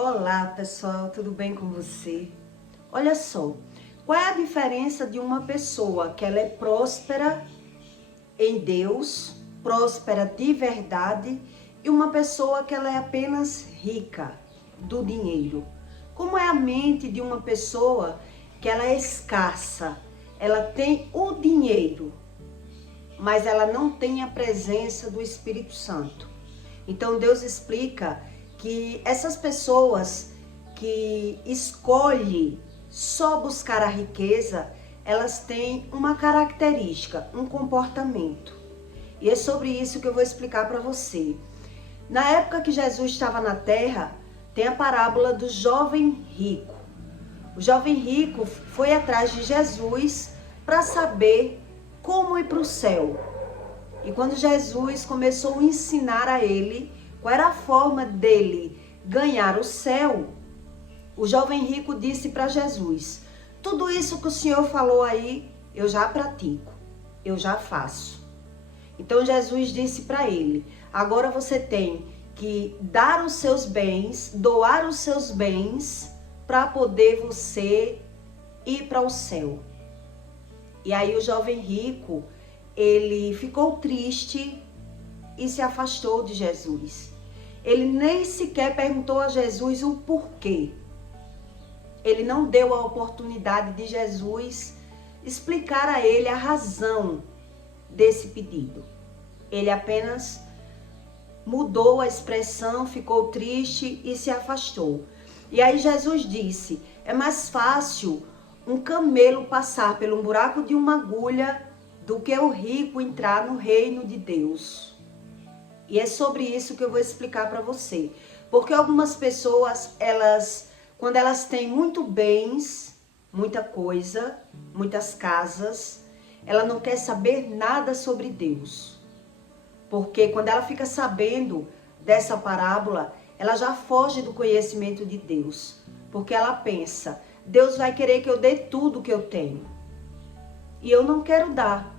Olá pessoal, tudo bem com você? Olha só, qual é a diferença de uma pessoa que ela é próspera em Deus, próspera de verdade, e uma pessoa que ela é apenas rica do dinheiro? Como é a mente de uma pessoa que ela é escassa, ela tem o dinheiro, mas ela não tem a presença do Espírito Santo? Então Deus explica que essas pessoas que escolhem só buscar a riqueza, elas têm uma característica, um comportamento. E é sobre isso que eu vou explicar para você. Na época que Jesus estava na terra, tem a parábola do jovem rico. O jovem rico foi atrás de Jesus para saber como ir para o céu. E quando Jesus começou a ensinar a ele qual era a forma dele ganhar o céu, o jovem rico disse para Jesus: tudo isso que o Senhor falou aí, eu já pratico, eu já faço. Então Jesus disse para ele: agora você tem que dar os seus bens, doar os seus bens, para poder você ir para o céu. E aí o jovem rico, ele ficou triste e se afastou de Jesus. Ele nem sequer perguntou a Jesus o porquê. Ele não deu a oportunidade de Jesus explicar a ele a razão desse pedido. Ele apenas mudou a expressão, ficou triste e se afastou. E aí Jesus disse: é mais fácil um camelo passar pelo buraco de uma agulha do que o rico entrar no reino de Deus. E é sobre isso que eu vou explicar para você. Porque algumas pessoas, quando elas têm muito bens, muita coisa, muitas casas, ela não quer saber nada sobre Deus. Porque quando ela fica sabendo dessa parábola, ela já foge do conhecimento de Deus. Porque ela pensa: Deus vai querer que eu dê tudo que eu tenho. E eu não quero dar.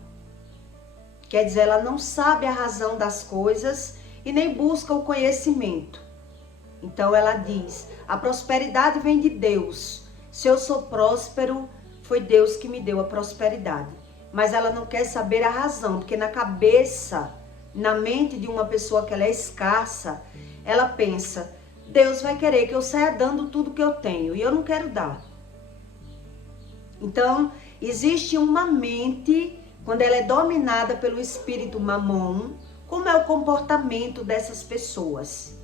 Quer dizer, ela não sabe a razão das coisas e nem busca o conhecimento. Então ela diz: a prosperidade vem de Deus. Se eu sou próspero, foi Deus que me deu a prosperidade. Mas ela não quer saber a razão, porque na cabeça, na mente de uma pessoa que ela é escassa, ela pensa: Deus vai querer que eu saia dando tudo que eu tenho e eu não quero dar. Então, existe uma mente, quando ela é dominada pelo espírito mamon, como é o comportamento dessas pessoas?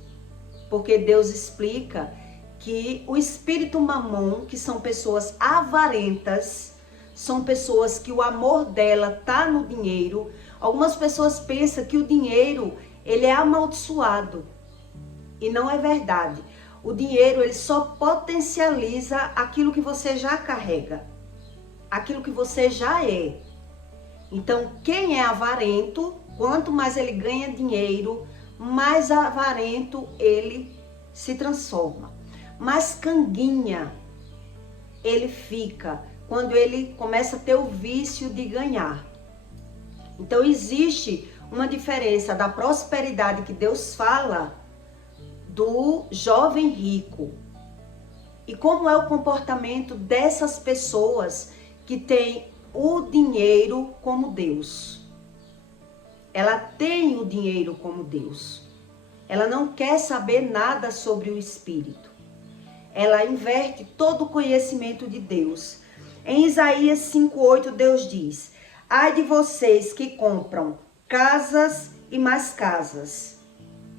Porque Deus explica que o espírito mamon, que são pessoas avarentas, são pessoas que o amor dela está no dinheiro. Algumas pessoas pensam que o dinheiro, ele é amaldiçoado. E não é verdade. O dinheiro, ele só potencializa aquilo que você já carrega, aquilo que você já é. Então, quem é avarento, quanto mais ele ganha dinheiro, mais avarento ele se transforma. Mais canguinha ele fica quando ele começa a ter o vício de ganhar. Então, existe uma diferença da prosperidade que Deus fala do jovem rico. E como é o comportamento dessas pessoas que têm o dinheiro como Deus? Ela tem o dinheiro como Deus. Ela não quer saber nada sobre o Espírito. Ela inverte todo o conhecimento de Deus. Em Isaías 5:8, Deus diz: ai de vocês que compram casas e mais casas,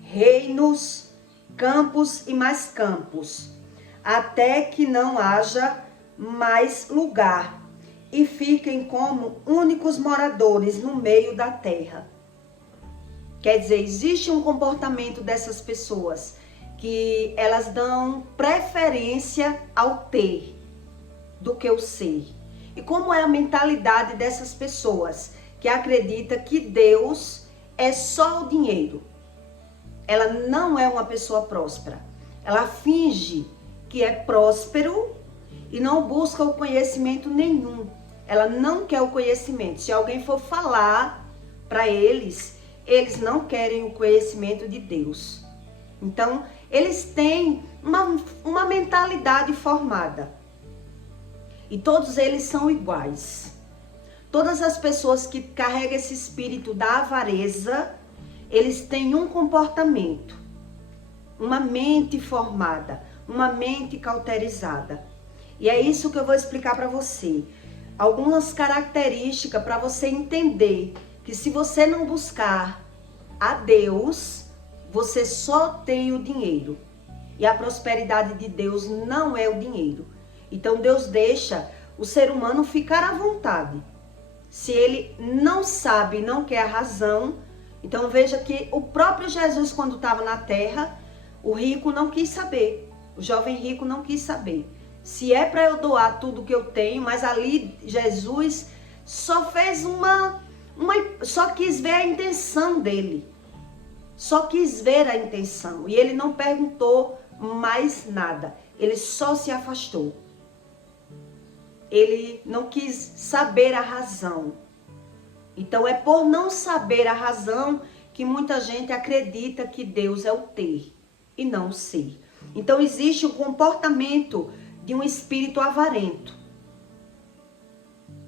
reinos, campos e mais campos, até que não haja mais lugar, e fiquem como únicos moradores no meio da terra. Quer dizer, existe um comportamento dessas pessoas que elas dão preferência ao ter do que o ser. E como é a mentalidade dessas pessoas que acredita que Deus é só o dinheiro? Ela não é uma pessoa próspera. Ela finge que é próspero e não busca o conhecimento nenhum. Ela não quer o conhecimento. Se alguém for falar para eles, eles não querem o conhecimento de Deus. Então, eles têm uma mentalidade formada. E todos eles são iguais. Todas as pessoas que carregam esse espírito da avareza, eles têm um comportamento, uma mente formada, uma mente cauterizada. E é isso que eu vou explicar para você. Algumas características para você entender que se você não buscar a Deus, você só tem o dinheiro. E a prosperidade de Deus não é o dinheiro. Então Deus deixa o ser humano ficar à vontade. Se ele não sabe, não quer a razão, então veja que o próprio Jesus, quando estava na terra, o rico não quis saber. O jovem rico não quis saber. Se é para eu doar tudo que eu tenho, mas ali Jesus só fez só quis ver a intenção dele. Só quis ver a intenção. E ele não perguntou mais nada. Ele só se afastou. Ele não quis saber a razão. Então é por não saber a razão que muita gente acredita que Deus é o ter e não o ser. Então existe o comportamento de um espírito avarento.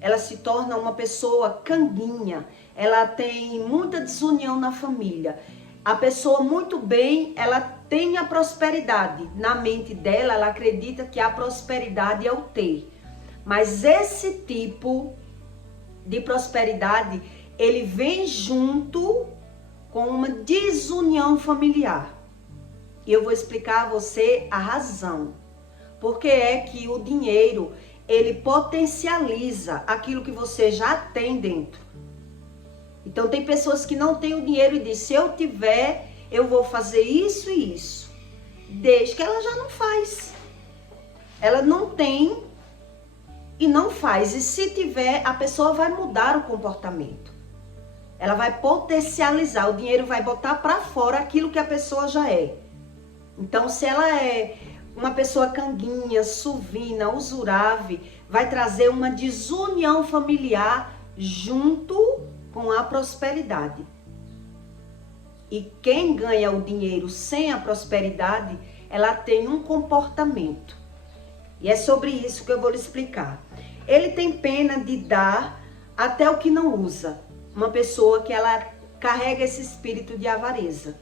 Ela se torna uma pessoa canguinha, ela tem muita desunião na família. A pessoa muito bem, ela tem a prosperidade. Na mente dela, ela acredita que a prosperidade é o ter. Mas esse tipo de prosperidade, ele vem junto com uma desunião familiar. E eu vou explicar a você a razão. Porque é que o dinheiro, ele potencializa aquilo que você já tem dentro. Então tem pessoas que não têm o dinheiro e dizem, se eu tiver, eu vou fazer isso e isso. Desde que ela já não faz. Ela não tem e não faz. E se tiver, a pessoa vai mudar o comportamento. Ela vai potencializar, o dinheiro vai botar para fora aquilo que a pessoa já é. Então se ela é uma pessoa canguinha, suvina, usurável, vai trazer uma desunião familiar junto com a prosperidade. E quem ganha o dinheiro sem a prosperidade, ela tem um comportamento. E é sobre isso que eu vou lhe explicar. Ele tem pena de dar até o que não usa. Uma pessoa que ela carrega esse espírito de avareza.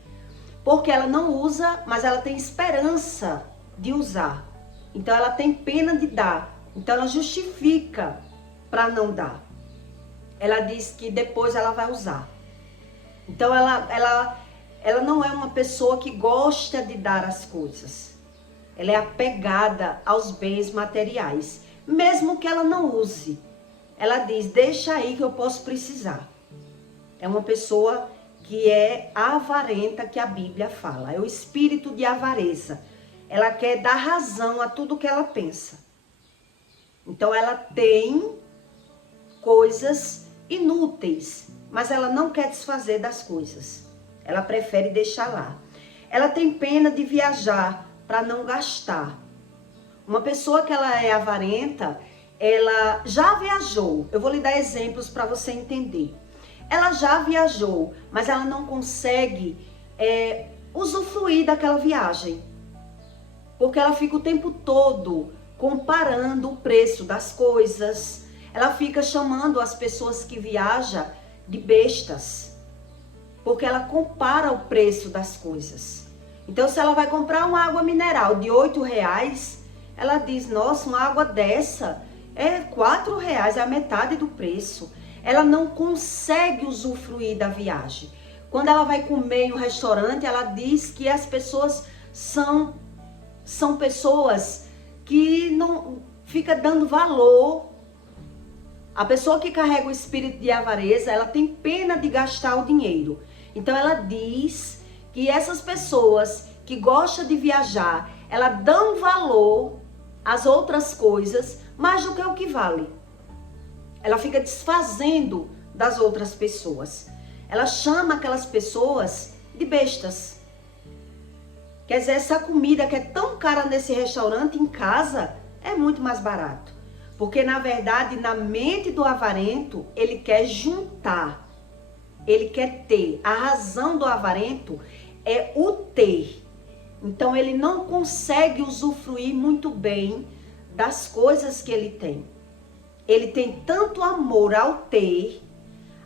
Porque ela não usa, mas ela tem esperança de usar. Então ela tem pena de dar. Então ela justifica para não dar. Ela diz que depois ela vai usar. Então ela não é uma pessoa que gosta de dar as coisas. Ela é apegada aos bens materiais. Mesmo que ela não use. Ela diz, deixa aí que eu posso precisar. É uma pessoa que é avarenta, que a Bíblia fala. É o espírito de avareza. Ela quer dar razão a tudo que ela pensa. Então ela tem coisas inúteis, mas ela não quer desfazer das coisas. Ela prefere deixar lá. Ela tem pena de viajar para não gastar. Uma pessoa que ela é avarenta, ela já viajou. Eu vou lhe dar exemplos para você entender. Ela já viajou, mas ela não consegue usufruir daquela viagem. Porque ela fica o tempo todo comparando o preço das coisas. Ela fica chamando as pessoas que viajam de bestas. Porque ela compara o preço das coisas. Então, se ela vai comprar uma água mineral de R$8, ela diz, nossa, uma água dessa é R$4, é a metade do preço. Ela não consegue usufruir da viagem. Quando ela vai comer em um restaurante, ela diz que as pessoas são pessoas que não fica dando valor. A pessoa que carrega o espírito de avareza, ela tem pena de gastar o dinheiro. Então ela diz que essas pessoas que gostam de viajar, elas dão valor às outras coisas mais do que o que vale. Ela fica desfazendo das outras pessoas. Ela chama aquelas pessoas de bestas. Quer dizer, essa comida que é tão cara nesse restaurante, em casa, é muito mais barato. Porque, na verdade, na mente do avarento, ele quer juntar. Ele quer ter. A razão do avarento é o ter. Então ele não consegue usufruir muito bem das coisas que ele tem. Ele tem tanto amor ao ter,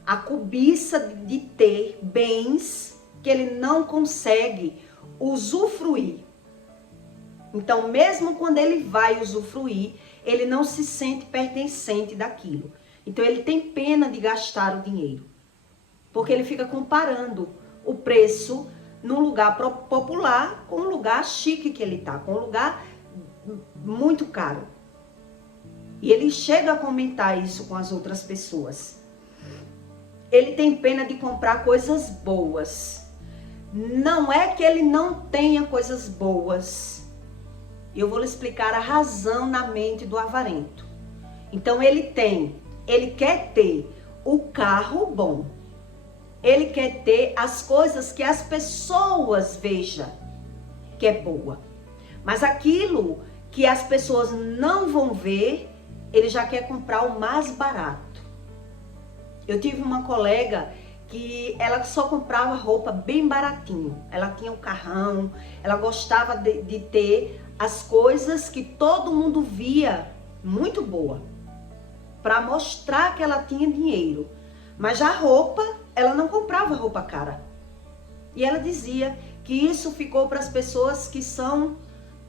a cobiça de ter bens, que ele não consegue usufruir. Então, mesmo quando ele vai usufruir, ele não se sente pertencente daquilo. Então, ele tem pena de gastar o dinheiro, porque ele fica comparando o preço num lugar popular com um lugar chique que ele tá, com um lugar muito caro. E ele chega a comentar isso com as outras pessoas. Ele tem pena de comprar coisas boas. Não é que ele não tenha coisas boas. Eu vou lhe explicar a razão na mente do avarento. Então ele quer ter o carro bom. Ele quer ter as coisas que as pessoas vejam que é boa. Mas aquilo que as pessoas não vão ver, ele já quer comprar o mais barato. Eu tive uma colega que ela só comprava roupa bem baratinho. Ela tinha um carrão, ela gostava de ter as coisas que todo mundo via muito boa, para mostrar que ela tinha dinheiro. Mas já a roupa, ela não comprava roupa cara. E ela dizia que isso ficou para as pessoas que são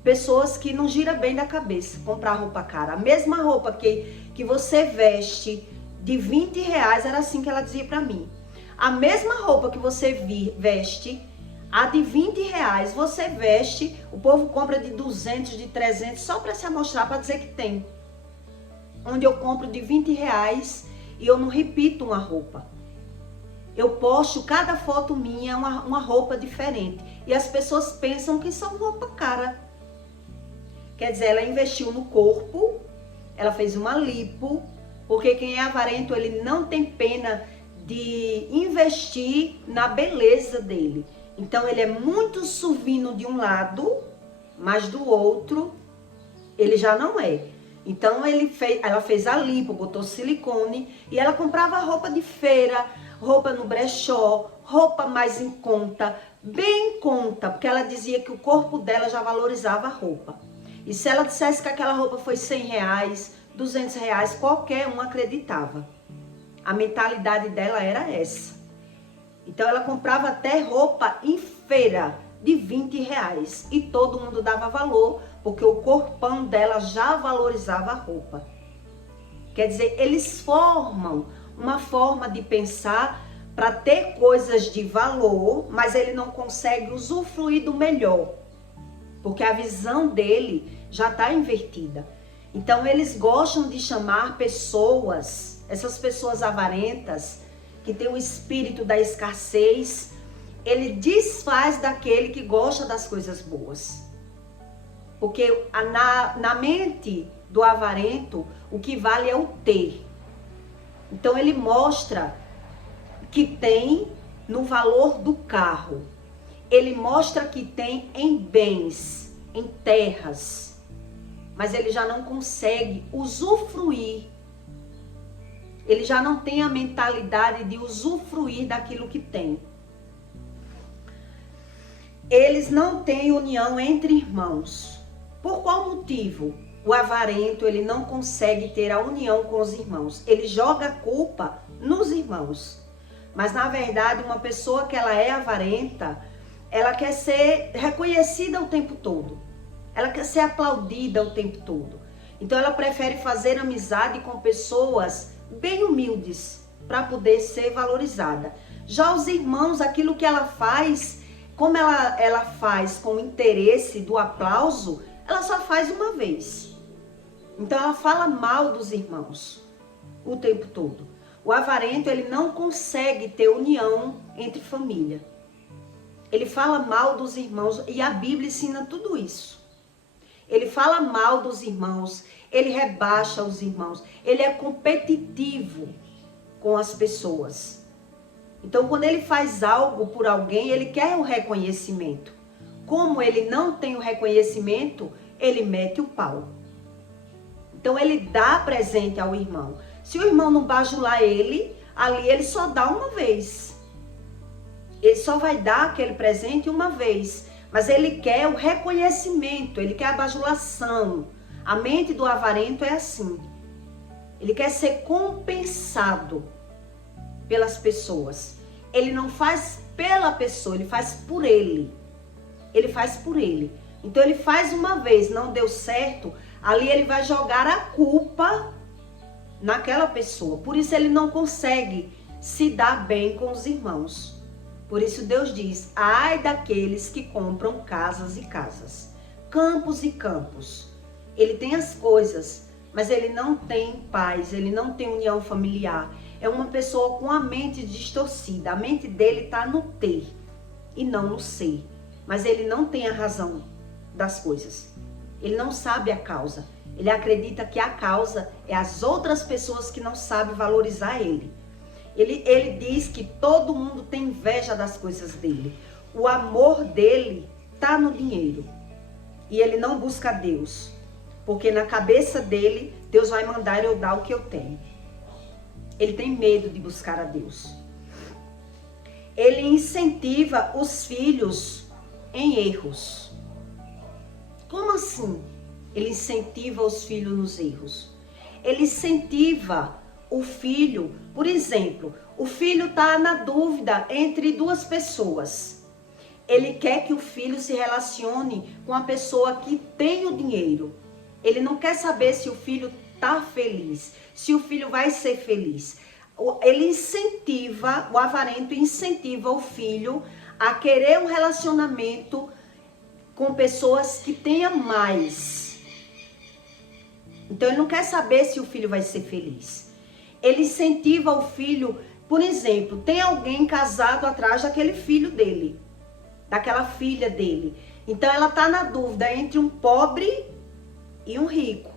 pessoas que não giram bem da cabeça, comprar roupa cara. A mesma roupa que você veste de 20 reais, era assim que ela dizia para mim. A mesma roupa que você veste, a de 20 reais, você veste, o povo compra de 200, de 300, só para se amostrar, para dizer que tem. Onde eu compro de 20 reais e eu não repito uma roupa. Eu posto cada foto minha, uma roupa diferente. E as pessoas pensam que são roupa cara. Quer dizer, ela investiu no corpo, ela fez uma lipo, porque quem é avarento, ele não tem pena de investir na beleza dele. Então, ele é muito suvino de um lado, mas do outro, ele já não é. Então, ela fez a lipo, botou silicone, e ela comprava roupa de feira, roupa no brechó, roupa mais em conta, bem em conta, porque ela dizia que o corpo dela já valorizava a roupa. E se ela dissesse que aquela roupa foi 100 reais, 200 reais, qualquer um acreditava. A mentalidade dela era essa. Então ela comprava até roupa em feira de 20 reais. E todo mundo dava valor, porque o corpão dela já valorizava a roupa. Quer dizer, eles formam uma forma de pensar para ter coisas de valor, mas ele não consegue usufruir do melhor, porque a visão dele já está invertida. Então eles gostam de chamar pessoas, essas pessoas avarentas, que tem o espírito da escassez, ele desfaz daquele que gosta das coisas boas. Porque na mente do avarento, o que vale é o ter. Então ele mostra que tem no valor do carro. Ele mostra que tem em bens, em terras. Mas ele já não consegue usufruir. Ele já não tem a mentalidade de usufruir daquilo que tem. Eles não têm união entre irmãos. Por qual motivo? O avarento, ele não consegue ter a união com os irmãos. Ele joga a culpa nos irmãos. Mas, na verdade, uma pessoa que ela é avarenta, ela quer ser reconhecida o tempo todo. Ela quer ser aplaudida o tempo todo. Então, ela prefere fazer amizade com pessoas bem humildes para poder ser valorizada. Já os irmãos, aquilo que ela faz, como ela faz com o interesse do aplauso, ela só faz uma vez. Então ela fala mal dos irmãos o tempo todo. O avarento, ele não consegue ter união entre família. Ele fala mal dos irmãos e a Bíblia ensina tudo isso. Ele fala mal dos irmãos, ele rebaixa os irmãos, ele é competitivo com as pessoas. Então, quando ele faz algo por alguém, ele quer o reconhecimento. Como ele não tem o reconhecimento, ele mete o pau. Então, ele dá presente ao irmão. Se o irmão não bajular ele, ali ele só dá uma vez. Ele só vai dar aquele presente uma vez. Mas ele quer o reconhecimento, ele quer a bajulação. A mente do avarento é assim. Ele quer ser compensado pelas pessoas. Ele não faz pela pessoa, ele faz por ele. Ele faz por ele. Então ele faz uma vez, não deu certo, ali ele vai jogar a culpa naquela pessoa. Por isso ele não consegue se dar bem com os irmãos. Por isso Deus diz, ai daqueles que compram casas e casas, campos e campos. Ele tem as coisas, mas ele não tem paz, ele não tem união familiar. É uma pessoa com a mente distorcida. A mente dele está no ter e não no ser. Mas ele não tem a razão das coisas. Ele não sabe a causa. Ele acredita que a causa é as outras pessoas que não sabem valorizar ele. Ele diz que todo mundo tem inveja das coisas dele. O amor dele está no dinheiro. E ele não busca Deus. Porque na cabeça dele, Deus vai mandar eu dar o que eu tenho. Ele tem medo de buscar a Deus. Ele incentiva os filhos em erros. Como assim? Ele incentiva os filhos nos erros. Ele incentiva o filho, por exemplo, o filho está na dúvida entre duas pessoas. Ele quer que o filho se relacione com a pessoa que tem o dinheiro. Ele não quer saber se o filho está feliz, se o filho vai ser feliz. Ele incentiva, o avarento incentiva o filho a querer um relacionamento com pessoas que tenham mais. Então ele não quer saber se o filho vai ser feliz. Ele incentiva o filho, por exemplo, tem alguém casado atrás daquele filho dele, daquela filha dele. Então ela está na dúvida entre um pobre e um rico.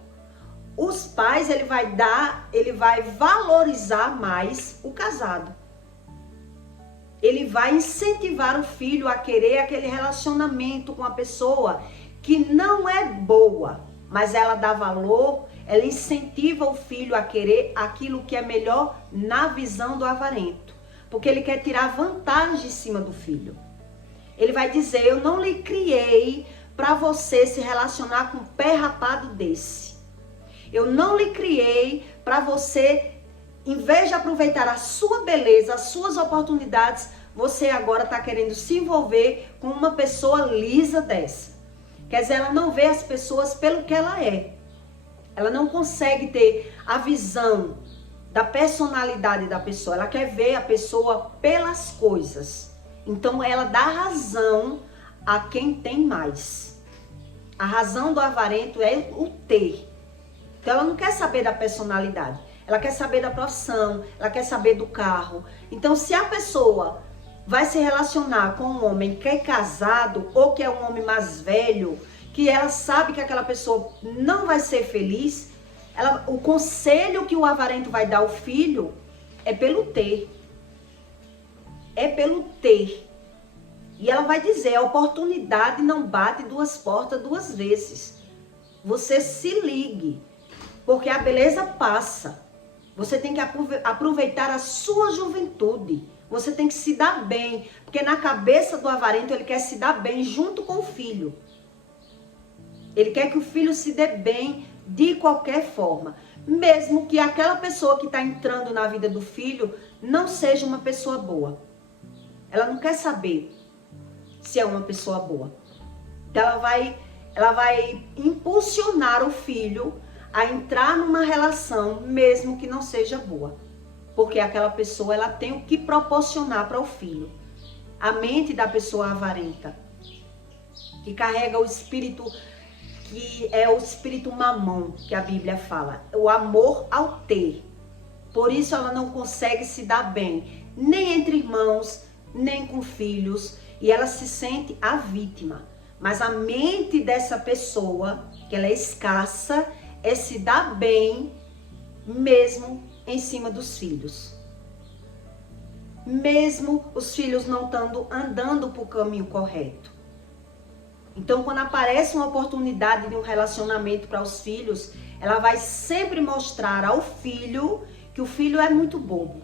Os pais, ele vai valorizar mais o casado. Ele vai incentivar o filho a querer aquele relacionamento com a pessoa que não é boa, mas ela dá valor, ela incentiva o filho a querer aquilo que é melhor na visão do avarento, porque ele quer tirar vantagem em cima do filho. Ele vai dizer, eu não lhe criei para você se relacionar com um pé rapado desse. Eu não lhe criei para você, em vez de aproveitar a sua beleza, as suas oportunidades, você agora está querendo se envolver com uma pessoa lisa dessa. Quer dizer, ela não vê as pessoas pelo que ela é. Ela não consegue ter a visão da personalidade da pessoa. Ela quer ver a pessoa pelas coisas. Então ela dá razão a quem tem mais. A razão do avarento é o ter. Então ela não quer saber da personalidade. Ela quer saber da profissão. Ela quer saber do carro. Então se a pessoa vai se relacionar com um homem que é casado ou que é um homem mais velho, que ela sabe que aquela pessoa não vai ser feliz, o conselho que o avarento vai dar ao filho é pelo ter. É pelo ter. E ela vai dizer, a oportunidade não bate duas portas duas vezes. Você se ligue, porque a beleza passa. Você tem que aproveitar a sua juventude. Você tem que se dar bem, porque na cabeça do avarento ele quer se dar bem junto com o filho. Ele quer que o filho se dê bem de qualquer forma. Mesmo que aquela pessoa que está entrando na vida do filho não seja uma pessoa boa. Ela não quer saber se é uma pessoa boa. Então ela vai impulsionar o filho a entrar numa relação mesmo que não seja boa. Porque aquela pessoa ela tem o que proporcionar para o filho. A mente da pessoa avarenta, que carrega o espírito, que é o espírito mamão, que a Bíblia fala. O amor ao ter. Por isso ela não consegue se dar bem, nem entre irmãos, nem com filhos. E ela se sente a vítima. Mas a mente dessa pessoa, que ela é escassa, é se dar bem mesmo em cima dos filhos. Mesmo os filhos não estando andando para o caminho correto. Então, quando aparece uma oportunidade de um relacionamento para os filhos, ela vai sempre mostrar ao filho que o filho é muito bobo.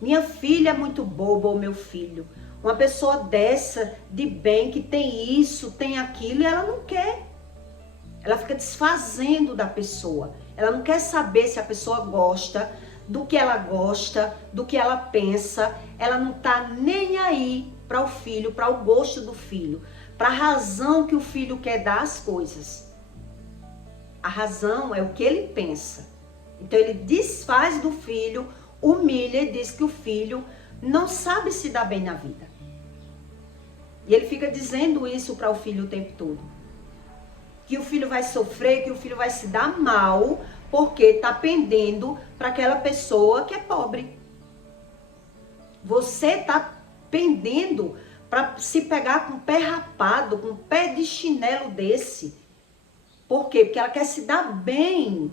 Minha filha é muito boba, ou meu filho. Uma pessoa dessa, de bem, que tem isso, tem aquilo, e ela não quer. Ela fica desfazendo da pessoa. Ela não quer saber se a pessoa gosta, do que ela gosta, do que ela pensa. Ela não tá nem aí para o filho, para o gosto do filho, para a razão que o filho quer dar às coisas. A razão é o que ele pensa. Então ele desfaz do filho, humilha e diz que o filho não sabe se dar bem na vida. E ele fica dizendo isso para o filho o tempo todo. Que o filho vai sofrer, que o filho vai se dar mal, porque está pendendo para aquela pessoa que é pobre. Você está pendendo para se pegar com o pé rapado, com o pé de chinelo desse. Por quê? Porque ela quer se dar bem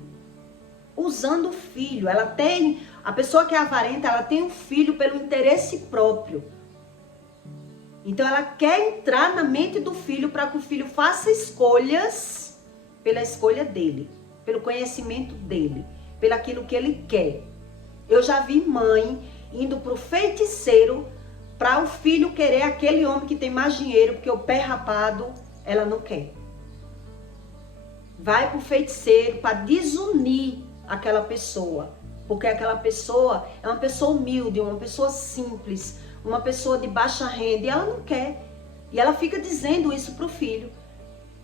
usando o filho. Ela tem, a pessoa que é avarenta, ela tem um filho pelo interesse próprio. Então ela quer entrar na mente do filho para que o filho faça escolhas pela escolha dele, pelo conhecimento dele, pelo aquilo que ele quer. Eu já vi mãe indo pro feiticeiro para o filho querer aquele homem que tem mais dinheiro, porque o pé rapado ela não quer. Vai pro feiticeiro para desunir aquela pessoa, porque aquela pessoa é uma pessoa humilde, uma pessoa simples, uma pessoa de baixa renda, e ela não quer. E ela fica dizendo isso pro filho.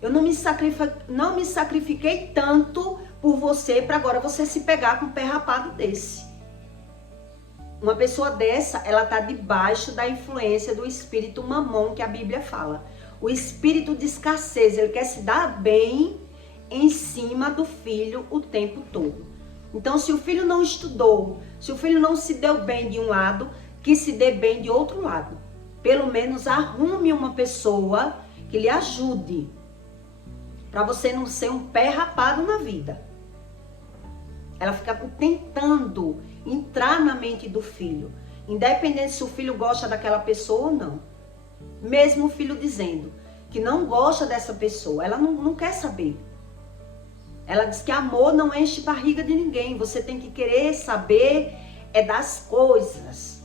Eu não me sacrifiquei tanto por você para agora você se pegar com um pé rapado desse. Uma pessoa dessa, ela tá debaixo da influência do espírito mamon que a Bíblia fala. O espírito de escassez, ele quer se dar bem em cima do filho o tempo todo. Então, se o filho não estudou, se o filho não se deu bem de um lado, que se dê bem de outro lado. Pelo menos arrume uma pessoa que lhe ajude, para você não ser um pé rapado na vida. Ela fica tentando entrar na mente do filho, independente se o filho gosta daquela pessoa ou não. Mesmo o filho dizendo que não gosta dessa pessoa, ela não quer saber. Ela diz que amor não enche barriga de ninguém, você tem que querer saber das coisas.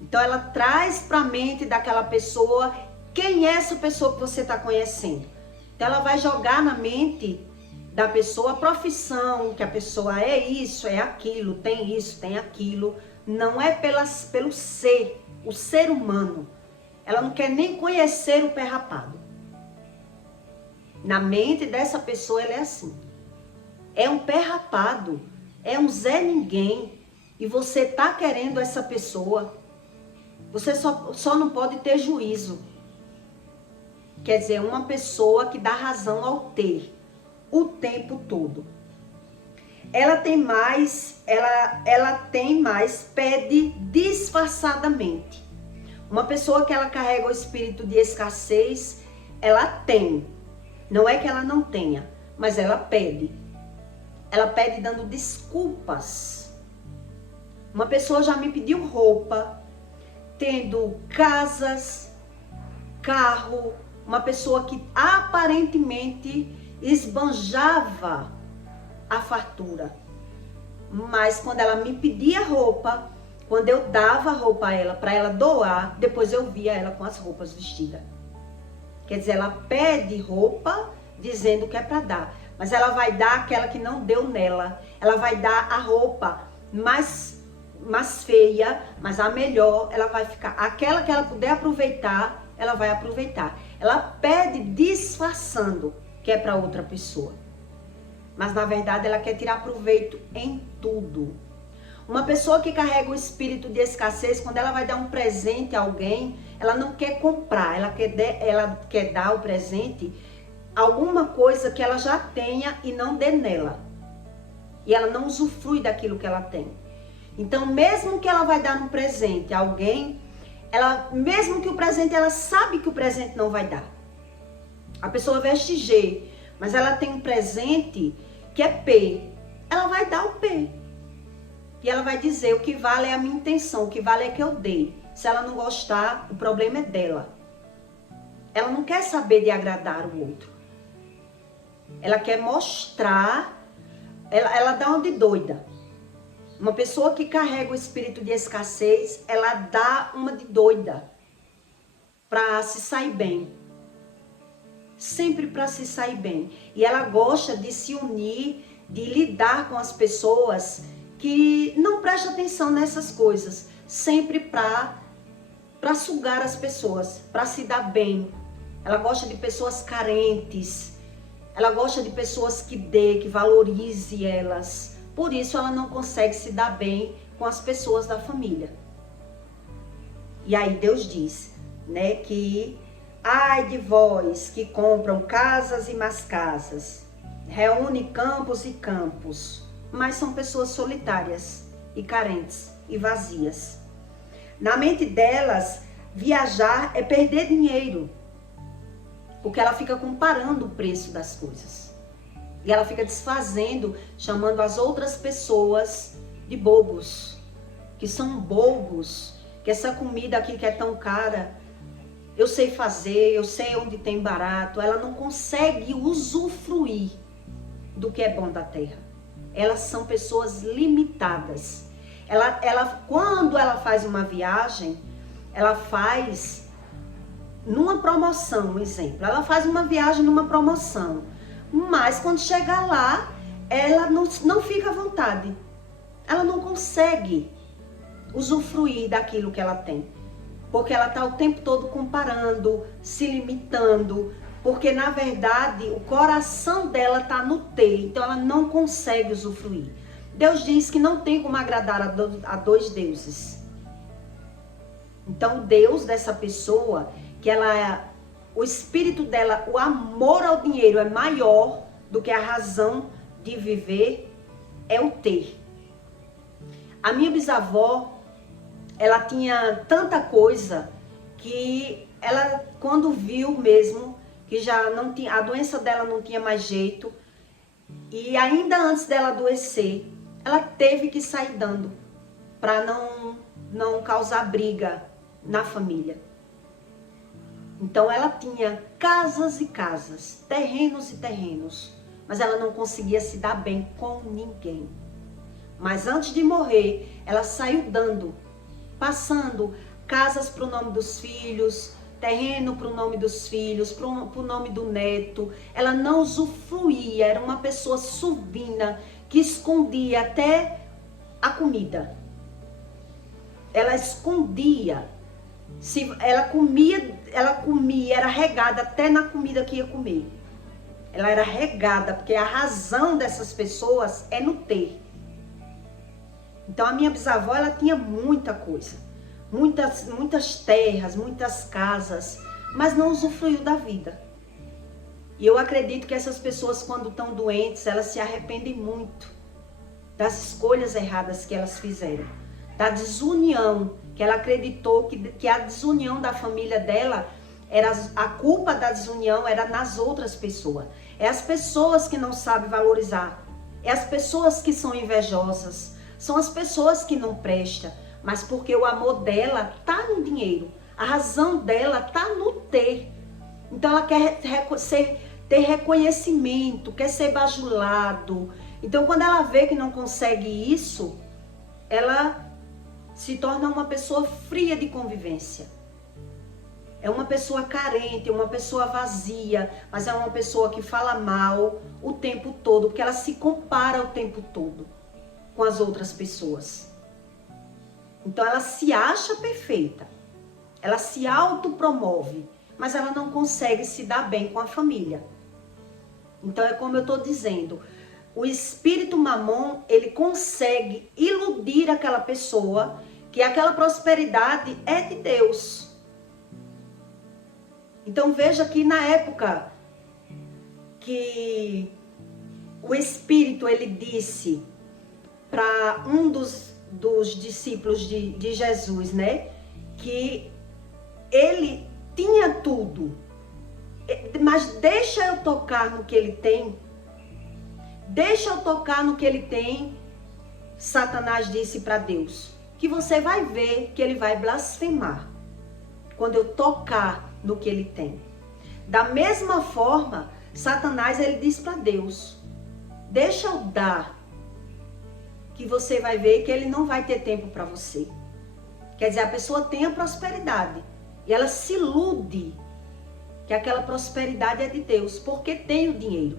Então ela traz para a mente daquela pessoa quem é essa pessoa que você está conhecendo. Então ela vai jogar na mente da pessoa a profissão, que a pessoa é isso, é aquilo, tem isso, tem aquilo. Não é pelo ser, o ser humano. Ela não quer nem conhecer o pé rapado. Na mente dessa pessoa ela é assim. É um pé rapado, é um Zé Ninguém. E você tá querendo essa pessoa. Você só não pode ter juízo. Quer dizer, uma pessoa que dá razão ao ter o tempo todo. Ela tem mais, pede disfarçadamente. Uma pessoa que ela carrega o espírito de escassez, ela tem. Não é que ela não tenha, mas ela pede. Ela pede dando desculpas. Uma pessoa já me pediu roupa, tendo casas, carro, uma pessoa que aparentemente esbanjava a fartura. Mas quando ela me pedia roupa, quando eu dava roupa a ela, para ela doar, depois eu via ela com as roupas vestidas. Quer dizer, ela pede roupa dizendo que é para dar, mas ela vai dar aquela que não deu nela. Ela vai dar a roupa mais feia, mas a melhor, ela vai ficar. Aquela que ela puder aproveitar, ela vai aproveitar. Ela pede disfarçando que é para outra pessoa. Mas na verdade ela quer tirar proveito em tudo. Uma pessoa que carrega o espírito de escassez, quando ela vai dar um presente a alguém, ela não quer comprar, ela quer dar o presente alguma coisa que ela já tenha e não dê nela. E ela não usufrui daquilo que ela tem. Então, mesmo que ela vai dar um presente a alguém, mesmo que o presente, ela sabe que o presente não vai dar. A pessoa veste G, mas ela tem um presente que é P. Ela vai dar o P. E ela vai dizer, o que vale é a minha intenção, o que vale é que eu dei. Se ela não gostar, o problema é dela. Ela não quer saber de agradar o outro. Ela quer mostrar, ela dá uma de doida. Uma pessoa que carrega o espírito de escassez, ela dá uma de doida para se sair bem. Sempre para se sair bem. E ela gosta de se unir, de lidar com as pessoas que não prestam atenção nessas coisas. Sempre para sugar as pessoas, para se dar bem. Ela gosta de pessoas carentes. Ela gosta de pessoas que dê, que valorize elas. Por isso ela não consegue se dar bem com as pessoas da família. E aí Deus diz, né, que ai de vós que compram casas e mais casas, reúne campos e campos, mas são pessoas solitárias e carentes e vazias. Na mente delas, viajar é perder dinheiro, porque ela fica comparando o preço das coisas. E ela fica desfazendo, chamando as outras pessoas de bobos, que são bobos, que essa comida aqui que é tão cara, eu sei fazer, eu sei onde tem barato. Ela não consegue usufruir do que é bom da terra. Elas são pessoas limitadas. Quando ela faz uma viagem, ela faz numa promoção, um exemplo. Ela faz uma viagem numa promoção. Mas quando chegar lá, ela não fica à vontade. Ela não consegue usufruir daquilo que ela tem. Porque ela está o tempo todo comparando, se limitando. Porque, na verdade, o coração dela está no ter. Então, ela não consegue usufruir. Deus diz que não tem como agradar a dois deuses. Então, o Deus dessa pessoa, que o espírito dela, o amor ao dinheiro é maior do que a razão de viver, é o ter. A minha bisavó, ela tinha tanta coisa que ela, quando viu mesmo que já não tinha, a doença dela não tinha mais jeito, e ainda antes dela adoecer, ela teve que sair dando para não causar briga na família. Então ela tinha casas e casas, terrenos e terrenos, mas ela não conseguia se dar bem com ninguém. Mas antes de morrer, ela saiu dando, passando casas para o nome dos filhos, terreno para o nome dos filhos, para o nome do neto. Ela não usufruía, era uma pessoa sovina que escondia até a comida. Ela escondia. Se ela comia, era regada até na comida que ia comer. Ela era regada, porque a razão dessas pessoas é no ter. Então a minha bisavó, ela tinha muita coisa, muitas terras, muitas casas, mas não usufruiu da vida. E eu acredito que essas pessoas, quando estão doentes, elas se arrependem muito das escolhas erradas que elas fizeram, da desunião, que ela acreditou que a desunião da família dela, a culpa da desunião era nas outras pessoas. É as pessoas que não sabem valorizar, é as pessoas que são invejosas, são as pessoas que não prestam, mas porque o amor dela tá no dinheiro, a razão dela tá no ter. Então ela quer ter reconhecimento, quer ser bajulado. Então quando ela vê que não consegue isso, ela se torna uma pessoa fria de convivência. É uma pessoa carente, é uma pessoa vazia, mas é uma pessoa que fala mal o tempo todo, porque ela se compara o tempo todo com as outras pessoas. Então ela se acha perfeita, ela se autopromove, mas ela não consegue se dar bem com a família. Então é como eu estou dizendo, o espírito mamon, ele consegue iludir aquela pessoa que aquela prosperidade é de Deus. Então veja que na época que o espírito, ele disse para um dos discípulos de Jesus, né, que ele tinha tudo, mas deixa eu tocar no que ele tem, deixa eu tocar no que ele tem. Satanás disse para Deus que você vai ver que ele vai blasfemar quando eu tocar no que ele tem. Da mesma forma, Satanás, ele diz para Deus, deixa eu dar, que você vai ver que ele não vai ter tempo para você. Quer dizer, a pessoa tem a prosperidade e ela se ilude que aquela prosperidade é de Deus, porque tem o dinheiro.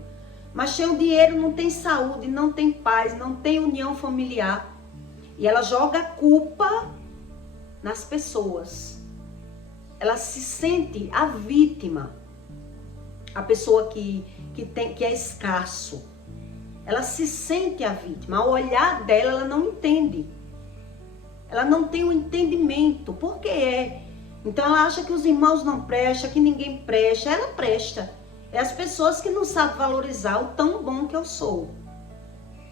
Mas sem o dinheiro não tem saúde, não tem paz, não tem união familiar. E ela joga a culpa nas pessoas. Ela se sente a vítima. A pessoa que é escasso. Ela se sente a vítima. Ao olhar dela, ela não entende. Ela não tem o entendimento. Por que é? Então ela acha que os irmãos não prestam, que ninguém presta. Ela presta. É as pessoas que não sabem valorizar o tão bom que eu sou.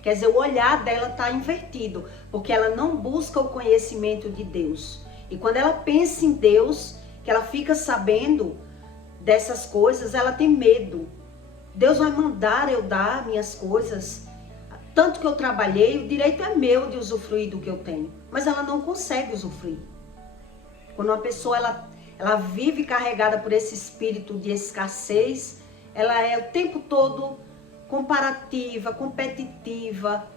Quer dizer, o olhar dela está invertido. Porque ela não busca o conhecimento de Deus. E quando ela pensa em Deus, que ela fica sabendo dessas coisas, ela tem medo. Deus vai mandar eu dar minhas coisas. Tanto que eu trabalhei, o direito é meu de usufruir do que eu tenho. Mas ela não consegue usufruir. Quando uma pessoa ela vive carregada por esse espírito de escassez, ela é o tempo todo comparativa, competitiva.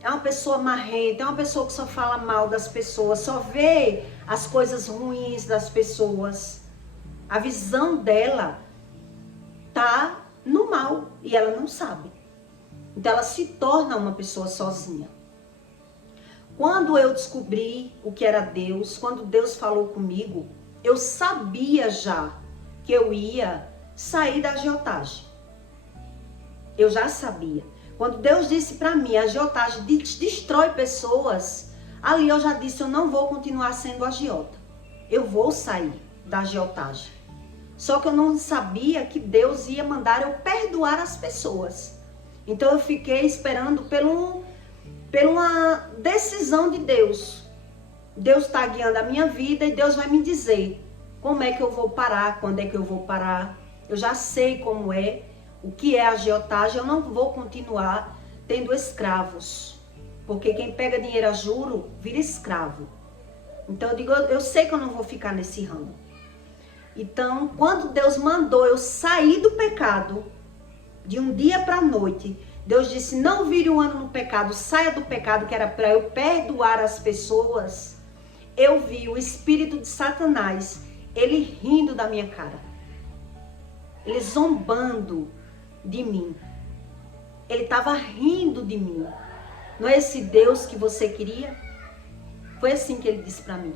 É uma pessoa marrenta, é uma pessoa que só fala mal das pessoas, só vê as coisas ruins das pessoas. A visão dela tá no mal e ela não sabe. Então ela se torna uma pessoa sozinha. Quando eu descobri o que era Deus, quando Deus falou comigo, eu sabia já que eu ia sair da agiotagem. Eu já sabia. Quando Deus disse para mim, a agiotagem destrói pessoas, ali eu já disse, eu não vou continuar sendo agiota. Eu vou sair da agiotagem. Só que eu não sabia que Deus ia mandar eu perdoar as pessoas. Então eu fiquei esperando por uma decisão de Deus. Deus está guiando a minha vida e Deus vai me dizer como é que eu vou parar, quando é que eu vou parar. Eu já sei como é, o que é agiotagem. Eu não vou continuar tendo escravos. Porque quem pega dinheiro a juro vira escravo. Então eu digo, eu sei que eu não vou ficar nesse ramo. Então, quando Deus mandou eu sair do pecado, de um dia para a noite, Deus disse, não vire um ano no pecado, saia do pecado, que era para eu perdoar as pessoas. Eu vi o espírito de Satanás, ele rindo da minha cara. Ele zombando de mim. Ele estava rindo de mim. Não é esse Deus que você queria? Foi assim que ele disse para mim.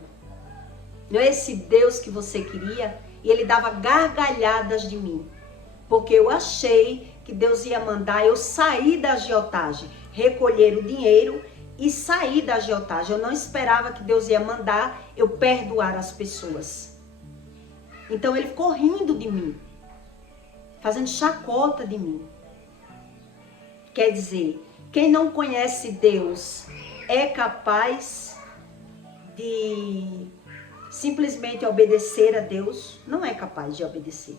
Não é esse Deus que você queria? E ele dava gargalhadas de mim. Porque eu achei que Deus ia mandar eu sair da agiotagem, recolher o dinheiro e sair da agiotagem. Eu não esperava que Deus ia mandar eu perdoar as pessoas. Então ele ficou rindo de mim, fazendo chacota de mim. Quer dizer, quem não conhece Deus é capaz de simplesmente obedecer a Deus? Não é capaz de obedecer.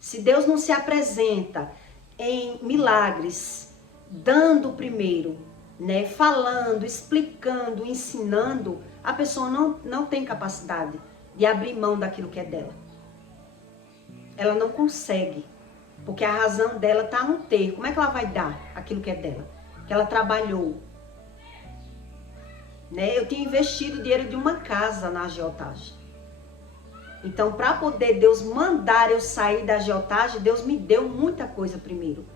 Se Deus não se apresenta em milagres, dando primeiro, né, falando, explicando, ensinando, a pessoa não tem capacidade de abrir mão daquilo que é dela. Ela não consegue, porque a razão dela está no ter. Como é que ela vai dar aquilo que é dela? Que ela trabalhou. Né? Eu tinha investido o dinheiro de uma casa na agiotagem. Então, para poder Deus mandar eu sair da agiotagem, Deus me deu muita coisa primeiro.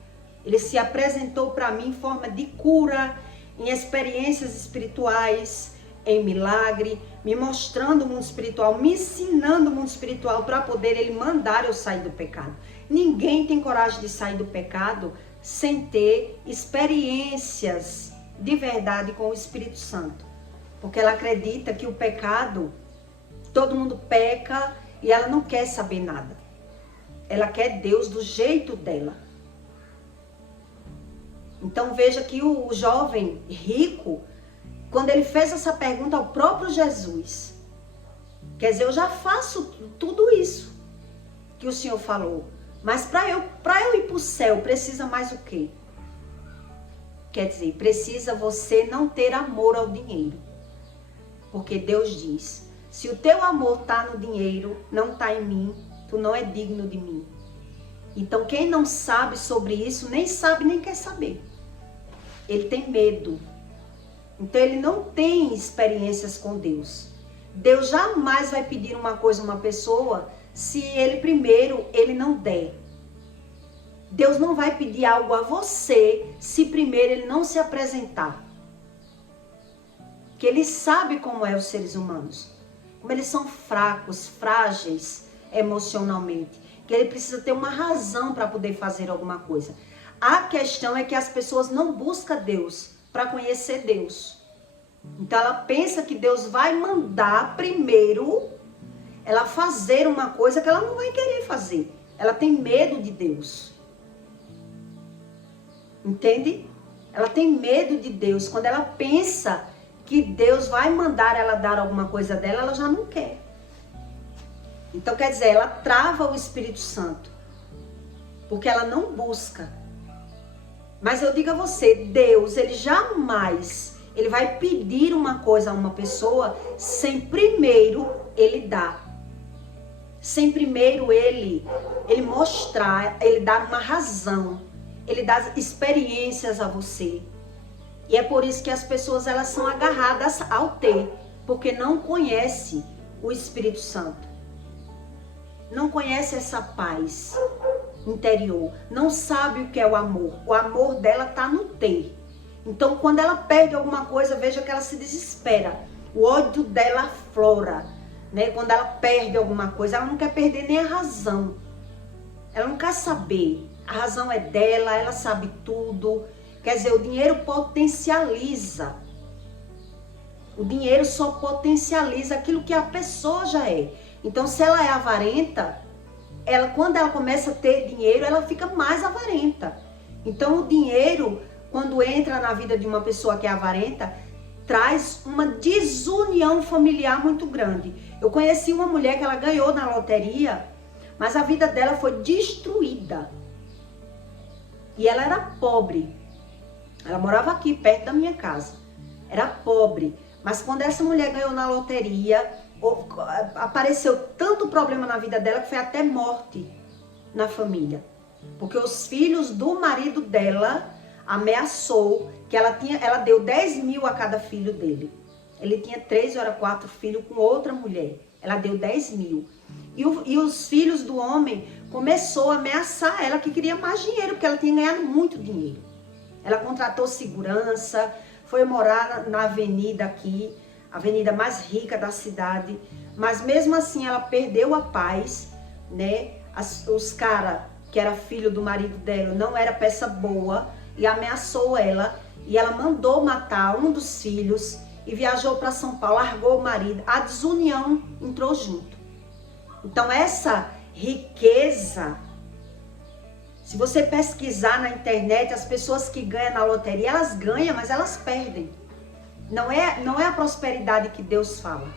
Ele se apresentou para mim em forma de cura, em experiências espirituais, em milagre, me mostrando o mundo espiritual, me ensinando o mundo espiritual para poder ele mandar eu sair do pecado. Ninguém tem coragem de sair do pecado sem ter experiências de verdade com o Espírito Santo. Porque ela acredita que o pecado, todo mundo peca e ela não quer saber nada. Ela quer Deus do jeito dela. Então veja que o jovem rico, quando ele fez essa pergunta ao próprio Jesus, quer dizer, eu já faço tudo isso que o Senhor falou, mas para eu ir para o céu, precisa mais o quê? Quer dizer, precisa você não ter amor ao dinheiro. Porque Deus diz, se o teu amor está no dinheiro, não está em mim, tu não é digno de mim. Então quem não sabe sobre isso, nem sabe nem quer saber. Ele tem medo Então ele não tem experiências com Deus. Deus jamais vai pedir uma coisa a uma pessoa se ele primeiro ele não der. Deus não vai pedir algo a você se primeiro ele não se apresentar. Porque ele sabe como é os seres humanos. Como eles são fracos, frágeis emocionalmente. Que ele precisa ter uma razão para poder fazer alguma coisa. A questão é que as pessoas não buscam Deus para conhecer Deus. Então ela pensa que Deus vai mandar primeiro ela fazer uma coisa que ela não vai querer fazer. Ela tem medo de Deus. Entende? Ela tem medo de Deus. Quando ela pensa que Deus vai mandar ela dar alguma coisa dela, ela já não quer. Então quer dizer, ela trava o Espírito Santo. Porque ela não busca. Mas eu digo a você, Deus, ele jamais, ele vai pedir uma coisa a uma pessoa sem primeiro ele dar. Sem primeiro ele mostrar, ele dar uma razão. Ele dá experiências a você. E é por isso que as pessoas elas são agarradas ao ter, porque não conhece o Espírito Santo. Não conhece essa paz interior, não sabe o que é o amor. O amor dela está no ter. Então, quando ela perde alguma coisa, veja que ela se desespera. O ódio dela aflora, né? Quando ela perde alguma coisa, ela não quer perder nem a razão. Ela não quer saber. A razão é dela, ela sabe tudo. Quer dizer, o dinheiro potencializa. O dinheiro só potencializa aquilo que a pessoa já é. Então, se ela é avarenta, quando ela começa a ter dinheiro, ela fica mais avarenta. Então, o dinheiro, quando entra na vida de uma pessoa que é avarenta, traz uma desunião familiar muito grande. Eu conheci uma mulher que ela ganhou na loteria, mas a vida dela foi destruída. E ela era pobre. Ela morava aqui, perto da minha casa. Era pobre. Mas quando essa mulher ganhou na loteria, apareceu tanto problema na vida dela que foi até morte na família. Porque os filhos do marido dela ameaçou que ela deu 10 mil a cada filho dele. Ele tinha 3 ou 4 filhos com outra mulher. Ela deu 10 mil. E os filhos do homem começou a ameaçar ela que queria mais dinheiro, porque ela tinha ganhado muito dinheiro. Ela contratou segurança, foi morar na avenida aqui, a avenida mais rica da cidade, mas mesmo assim ela perdeu a paz, né? Os caras, que era filho do marido dela, não era peça boa e ameaçou ela, e ela mandou matar um dos filhos e viajou para São Paulo, largou o marido, a desunião entrou junto. Então essa riqueza, se você pesquisar na internet, as pessoas que ganham na loteria, elas ganham, mas elas perdem. Não é a prosperidade que Deus fala.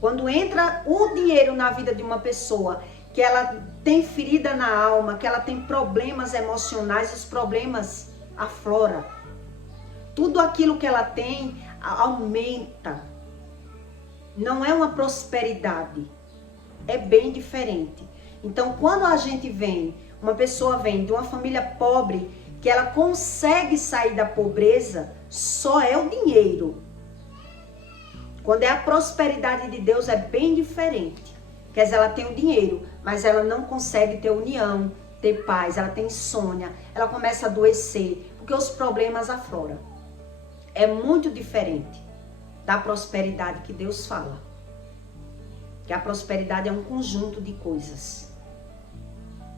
Quando entra o dinheiro na vida de uma pessoa, que ela tem ferida na alma, que ela tem problemas emocionais, os problemas afloram. Tudo aquilo que ela tem aumenta. Não é uma prosperidade. É bem diferente. Então, quando uma pessoa vem de uma família pobre, que ela consegue sair da pobreza, só é o dinheiro. Quando é a prosperidade de Deus, é bem diferente. Quer dizer, ela tem o dinheiro, mas ela não consegue ter união, ter paz, ela tem insônia, ela começa a adoecer, porque os problemas afloram. É muito diferente da prosperidade que Deus fala. Que a prosperidade é um conjunto de coisas.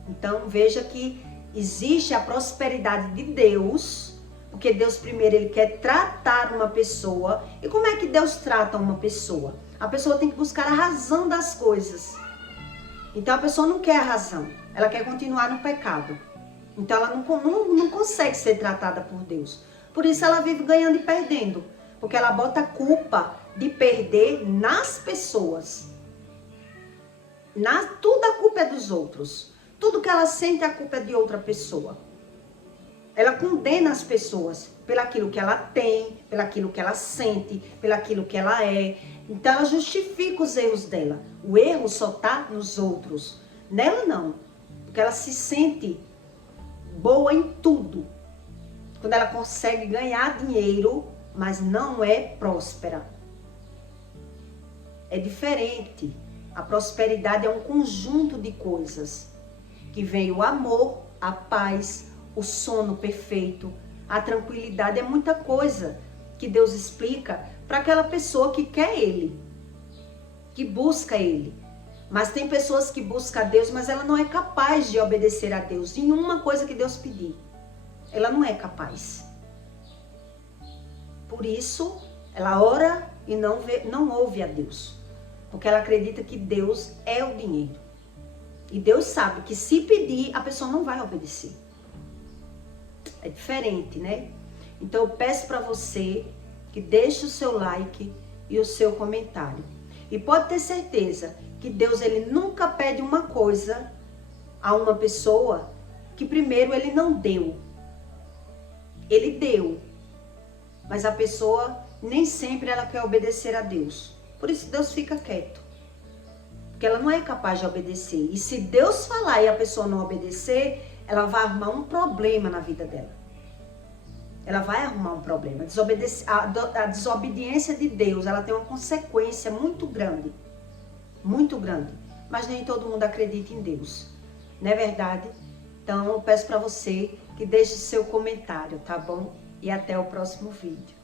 Então, veja que existe a prosperidade de Deus, porque Deus primeiro ele quer tratar uma pessoa. E como é que Deus trata uma pessoa? A pessoa tem que buscar a razão das coisas. Então a pessoa não quer a razão, ela quer continuar no pecado. Então ela não consegue ser tratada por Deus. Por isso ela vive ganhando e perdendo, porque ela bota a culpa de perder nas pessoas. Tudo a culpa é dos outros. Tudo que ela sente, a culpa é de outra pessoa. Ela condena as pessoas pelaquilo que ela tem, pelaquilo que ela sente, pelaquilo que ela é. Então ela justifica os erros dela. O erro só está nos outros. Nela não. Porque ela se sente boa em tudo. Quando ela consegue ganhar dinheiro, mas não é próspera. É diferente. A prosperidade é um conjunto de coisas que vem o amor, a paz, o sono perfeito, a tranquilidade. É muita coisa que Deus explica para aquela pessoa que quer Ele, que busca Ele. Mas tem pessoas que buscam a Deus, mas ela não é capaz de obedecer a Deus em uma coisa que Deus pedir. Ela não é capaz. Por isso, ela ora e não ouve a Deus. Porque ela acredita que Deus é o dinheiro. E Deus sabe que se pedir, a pessoa não vai obedecer. É diferente, né? Então eu peço para você que deixe o seu like e o seu comentário. E pode ter certeza que Deus, ele nunca pede uma coisa a uma pessoa que primeiro ele não deu. Ele deu. Mas a pessoa nem sempre ela quer obedecer a Deus. Por isso Deus fica quieto. Porque ela não é capaz de obedecer. E se Deus falar e a pessoa não obedecer, ela vai arrumar um problema na vida dela. Ela vai arrumar um problema. A desobediência de Deus, ela tem uma consequência muito grande. Muito grande. Mas nem todo mundo acredita em Deus. Não é verdade? Então eu peço para você que deixe seu comentário, tá bom? E até o próximo vídeo.